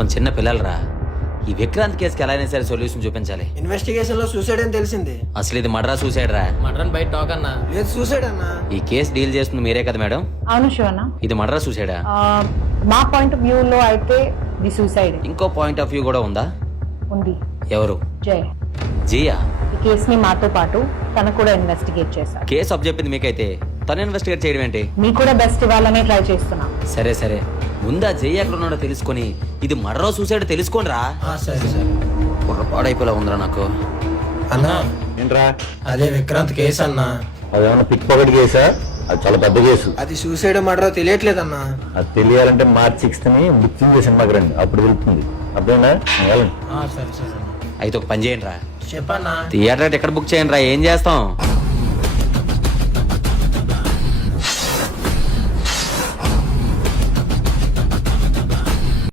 పాపం చిన్న పిల్లలరా. ఈ విక్రాంత్ కేసుకి ఎలా అయినా సరే సొల్యూషన్ చూపించాలి. ఇన్వెస్టిగేషన్ లో సూసైడ్ అని తెలిసింది. అసలు ఇది మర్డరా సూసైడ్ రా? మటన్ బయట టాక్ అన్నా. లేదు సూసైడ్ అన్నా. ఈ కేసు డీల్ చేస్తుంది మీరే కదా మేడం? అవును శివన్న. ఇది మర్డరా సూసైడా? మా పాయింట్ ఆఫ్ వ్యూ లో అయితే ది సూసైడ్. ఇంకో పాయింట్ ఆఫ్ వ్యూ కూడా ఉందా? ఉంది. ఎవరు? జయ్. జియా? ఈ కేసుని మాతో పాటు తను కూడా ఇన్వెస్టిగేట్ చేశారు. కేసు అప్ చెప్పింది మీకైతే తను ఇన్వెస్టిగేట్ చేయడం ఏంటి? మీకు కూడా బెస్ట్ ఇవ్వాలనే ట్రై చేస్తున్నాం. సరే సరే, ముందా జై ఎక్కడ ఉన్నాడో తెలుసుకొని ఇది మర్డరా సూసైడ్ తెలుసుకోండి రా. సరే సరే పాడైపోలా ఉందిరా నాకు. అన్నా ఏంట్రా? అదే విక్రాంత్ కేసు అన్నా. అదేమన్నా పిక్ పాకెట్ కేసా? అది చాలా పెద్ద కేసు. అది సూసైడ్ మర్డర్ తెలియట్లేదన్నా. అది తెలియాలంటే మార్చ్ 6th మృత్యుంజయ సినిమాకి రండి, అప్పుడు వెళ్తుంది. అప్పుడేనా వెళ్ళండి. సరే సరే అయితే ఒక పని చేయండి రా, చెప్పన్నా. థియేటర్ టికెట్ బుక్ చేయండి రా. ఏం చేస్తాం?